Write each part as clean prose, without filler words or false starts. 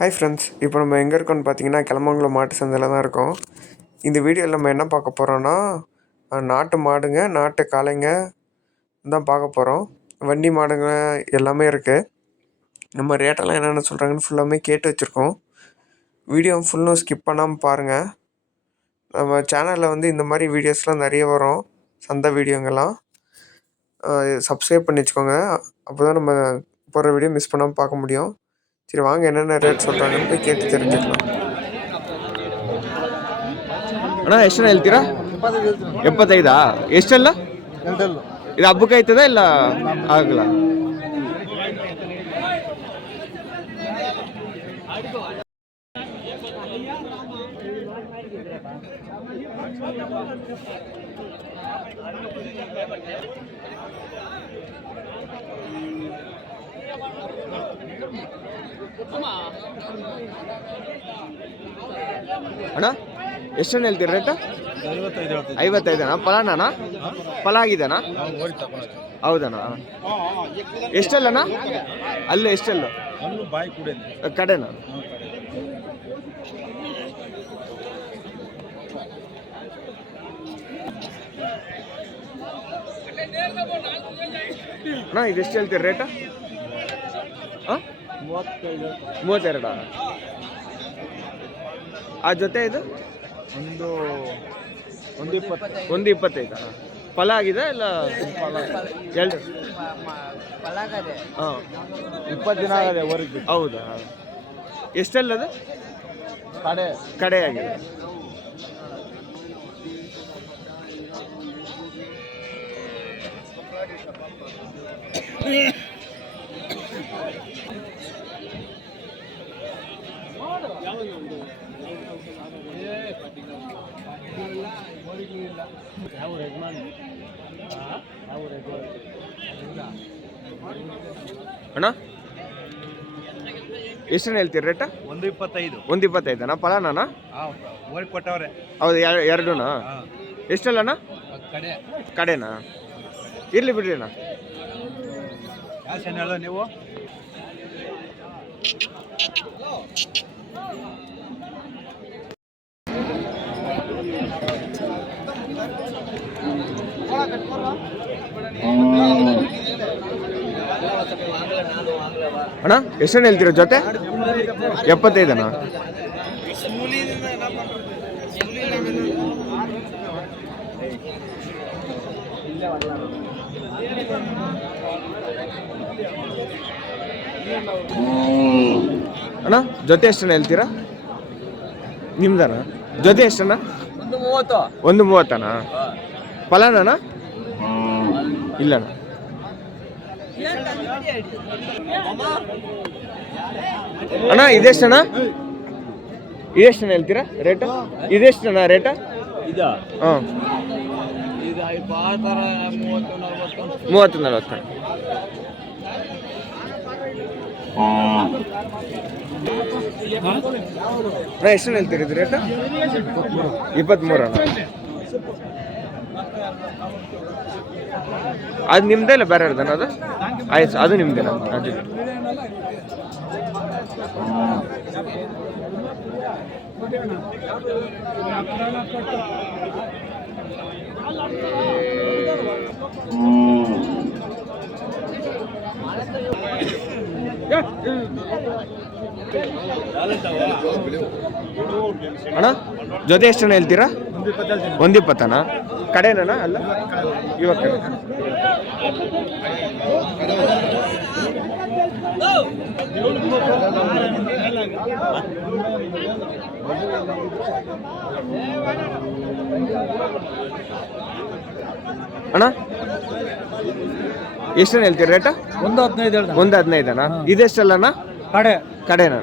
Hi friends, இப்போ நம்ம எங்கே இருக்கோம்னு பார்த்தீங்கன்னா கிளமங்கலம் மாட்டு சந்தையில் தான் இருக்கோம். இந்த வீடியோவில் நம்ம என்ன பார்க்க போகிறோன்னா நாட்டு மாடுங்க, நாட்டு காளைங்க தான் பார்க்க போகிறோம். வண்டி மாடுங்க எல்லாமே இருக்குது. நம்ம ரேட்டெல்லாம் என்னென்ன சொல்கிறாங்கன்னு ஃபுல்லாமே கேட்டு வச்சுருக்கோம். வீடியோ ஃபுல்லும் ஸ்கிப் பண்ணாமல் பாருங்கள். நம்ம சேனலில் வந்து இந்த மாதிரி வீடியோஸ்லாம் நிறைய வரும், சந்தை வீடியோங்கெல்லாம். சப்ஸ்கிரைப் பண்ணி வச்சுக்கோங்க, அப்போ தான் நம்ம போகிற வீடியோ மிஸ் பண்ணாமல் பார்க்க முடியும். சரி வாங்க, என்னென்ன ரேட் சொல்கிறாங்கன்னு போய் ಕೇಳಿ தெரிஞ்சுக்கலாம். ಅಣ್ಣ ಎಷ್ಟು ಹೇಳ್ತೀರಾ? 75. ಎಷ್ಟಲ್ಲ ಇದು ಹಬ್ಬಕ್ಕೆ ಆಯ್ತದ ಇಲ್ಲ ಆಗಲ್ಲ? ಅಣ್ಣ ಎಷ್ಟು ಹೇಳ್ತೀರಿ ರೇಟ್? 55. ಫಲಾನ ಫಲ ಆಗಿದಣ? ಹೌದಣ್ಣ. ಎಷ್ಟಲ್ಲಣ್ಣ? ಅಲ್ಲೇ ಎಷ್ಟಲ್ಲ ಕಡೆನಾ? ಅಣ್ಣ ಇದೆಷ್ಟು ಹೇಳ್ತೀರಿ ರೇಟ? 32. ಆ ಜೊತೆ ಇದು ಒಂದು 25. ಫಲ ಆಗಿದೆ ಇಲ್ಲ? ಎರಡು ಹಾಂ 20 ದಿನ ಆಗಿದೆ ಹೊರಗೆ. ಹೌದಾ? ಎಷ್ಟಲ್ಲದು ಕಡೆ ಆಗಿದೆ? ಅಣ್ಣ ಎಷ್ಟು ಹೇಳ್ತೀರಿ ರೇಟ? 125. 125. ಫಲಾನ ಕೊಟ್ಟವ್ರೆ. ಹೌದು, ಎರಡೂನಾ? ಎಷ್ಟಲ್ಲಣ್ಣ? ಕಡೆನಾ? ಇರ್ಲಿ ಬಿಡ್ರಿ ಅಣ್ಣ. ಯಾವ ನೀವು? ಅಣ್ಣ ಎಷ್ಟು ಹೇಳ್ತೀರ ಜೊತೆ? 75. ಅಣ್ಣ ಜೊತೆ ಎಷ್ಟಣ್ಣ ಹೇಳ್ತೀರಾ? ನಿಮ್ದಣ್ಣ ಜೊತೆ ಎಷ್ಟಣ್ಣ? 130. ಫಲಾನ ಇಲ್ಲಣ್ಣ. ಅಣ್ಣ ಇದೆಷ್ಟಣ್ಣ? ಇದೆಷ್ಟಣ್ಣ ಹೇಳ್ತೀರಾ ರೇಟ? ಇದೆಷ್ಟಣ್ಣ ರೇಟ? ಹಾಂ 30-40. ಅಣ್ಣ ಎಷ್ಟು ಹೇಳ್ತೀರಿ ಇದು ರೇಟ? 23. ಅಣ್ಣ ಅದು ನಿಮ್ದೇ ಇಲ್ಲ ಬೇರೆ ಇರ್ದಾನ? ಅದು ಆಯ್ತು, ಅದು ನಿಮ್ದೇನಾ? ಅದು ಅಣ್ಣ ಜೊತೆ ಎಷ್ಟಣ್ಣ ಹೇಳ್ತೀರಾ? 120. ಕಡೆನಾ? ಅಲ್ಲ ಇವಾಗ ಕಡೆ. ಅಣ್ಣ ಎಷ್ಟಣ್ಣ ಹೇಳ್ತೀರಿ ರೇಟ? 115. 115. ಇದೆಷ್ಟಲ್ಲಣ್ಣ? ಕಡೆನಾ?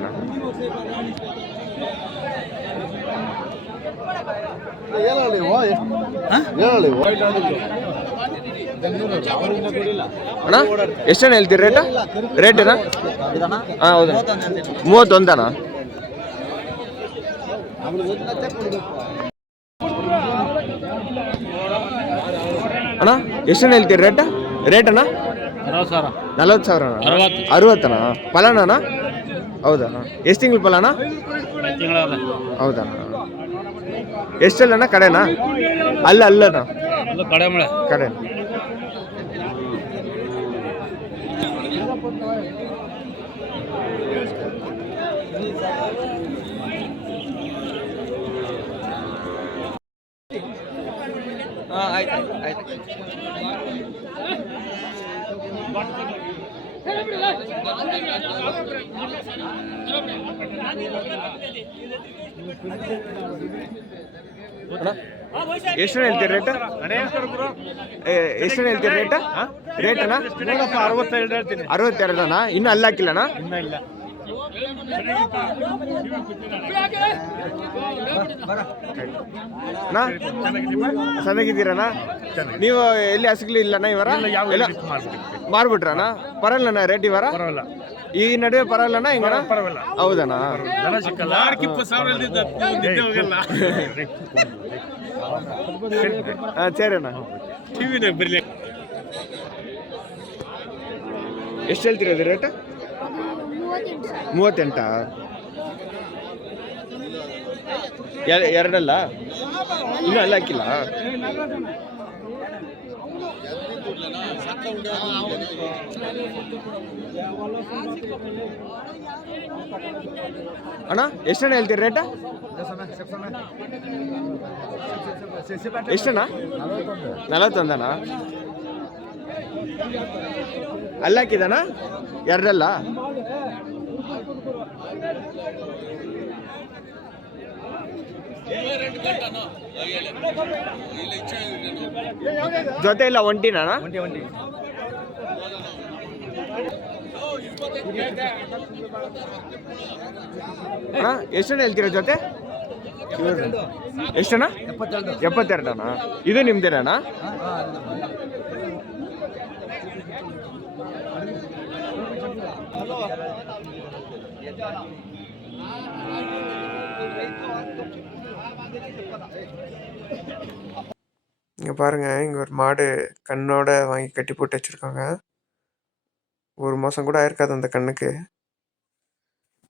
ಅಣ್ಣ ಎಷ್ಟಣ್ಣ ಹೇಳ್ತೀರಿ ರೇಟ? ರೇಟೇನಾ? ಹಾಂ ಹೌದಾ? 31. ಅಣ್ಣ ಎಷ್ಟು ಹೇಳ್ತೀರಿ ರೇಟ್? ರೇಟಣ್ಣ 40,000. 40,000. 60. ಫಲನಣ್ಣ? ಹೌದಾ? ಎಷ್ಟು ತಿಂಗಳು ಫಲನಾ? ತಿಂಗಳದ ಹೌದಾ? ಎಷ್ಟಲ್ಲಣ್ಣ ಕಡೆನಾ? ಅಲ್ಲಣ್ಣ ಕಡೆ ಮಳೆ ಕಡೆ. ಆಯ್ತು ಆಯ್ತು. ಎಷ್ಟು ಹೇಳ್ತೀರಿ ರೇಟ್? ಎಷ್ಟು ಹೇಳ್ತೀರಿ ರೇಟ್? ರೇಟನಾ? 62 ಹೇಳ್ತೀನಿ. 62 ಇನ್ನೂ ಅಲ್ಲ ಹಾಕಿಲ್ಲಣ್ಣ? ಇನ್ನೂ ಇಲ್ಲ. ಅಣ್ಣ ಚೆನ್ನಾಗಿದ್ದೀರಣ್ಣ? ನೀವು ಎಲ್ಲಿ ಹಸಿಗ್ಲಿ ಇಲ್ಲಣ್ಣ ಇವರ? ಎಲ್ಲ ಮಾರ್ಬಿಟ್ರಣ್ಣ? ಪರವಾಗಿಲ್ಲಣ್ಣ ರೇಟ್ ಇವರ? ಪರವಾಗಿಲ್ಲ, ಈ ನಡುವೆ ಪರವಾಗಿಲ್ಲಣ್ಣ ಹಿಂಗಣ್ಣ? ಪರವಾಗಿಲ್ಲ. ಹೌದಣ್ಣ? ದನ ಸಿಕ್ಕಲ್ಲ. ಹಾಂ ಸರಿ ಅಣ್ಣ. ಎಷ್ಟು ಹೇಳ್ತೀರಿ ಅದು ರೇಟ್? 38. ಎರಡಲ್ಲ? ಇನ್ನೂ ಅಲ್ಲ ಹಾಕಿಲ್ಲ? ಅಣ್ಣ ಎಷ್ಟಣ್ಣ ಹೇಳ್ತೀರಿ ರೇಟ? ಎಷ್ಟಣ್ಣ? 41. ಅಲ್ಲ ಹಾಕಿದಣ್ಣ? ಎರಡಲ್ಲ? ಜೊತೆ ಇಲ್ಲ ಒಂಟಿನ? ಒಂಟಿ ಒಂಟಿ. ಅಣ್ಣ ಎಷ್ಟಣ್ಣ ಹೇಳ್ತೀರ ಜೊತೆ? ಎಷ್ಟಣ್ಣ? 72. ಇದು ನಿಮ್ದೇನಣ್ಣ? இங்கே பாருங்கள், இங்கே ஒரு மாடு கண்ணோட வாங்கி கட்டி போட்டு வச்சுருக்காங்க. 1 மாதம் கூட ஆயிருக்காது அந்த கண்ணுக்கு.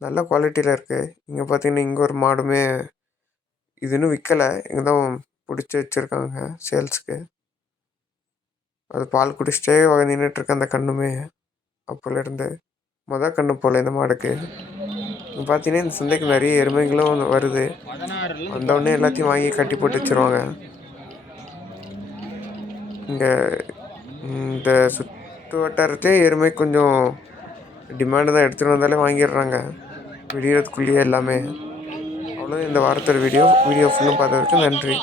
நல்ல குவாலிட்டியில் இருக்குது. இங்கே பார்த்தீங்கன்னா இங்கே ஒரு மாடுமே இது இன்னும் விற்கலை, இங்கே தான் பிடிச்சி வச்சுருக்காங்க சேல்ஸுக்கு. அது பால் குடிச்சிட்டே நின்றுட்டுருக்கு அந்த கண்ணுமே. அப்போலேருந்து கண்ணு போல் இந்த மாடுக்கு. இங்கே பார்த்தீங்கன்னா இந்த சந்தைக்கு நிறைய எருமைகளும் வருது. வந்தவுடனே எல்லாத்தையும் வாங்கி கட்டி போட்டு வச்சுருவாங்க. இங்கே இந்த சுற்று வட்டாரத்தே எருமை கொஞ்சம் டிமாண்டு தான், எடுத்துகிட்டு வந்தாலே வாங்கிடுறாங்க விடியறதுக்குள்ளேயே எல்லாமே. அவ்வளோதான் இந்த வாரத்தோட வீடியோ ஃபுல்லும் பார்த்ததுக்கு நன்றி.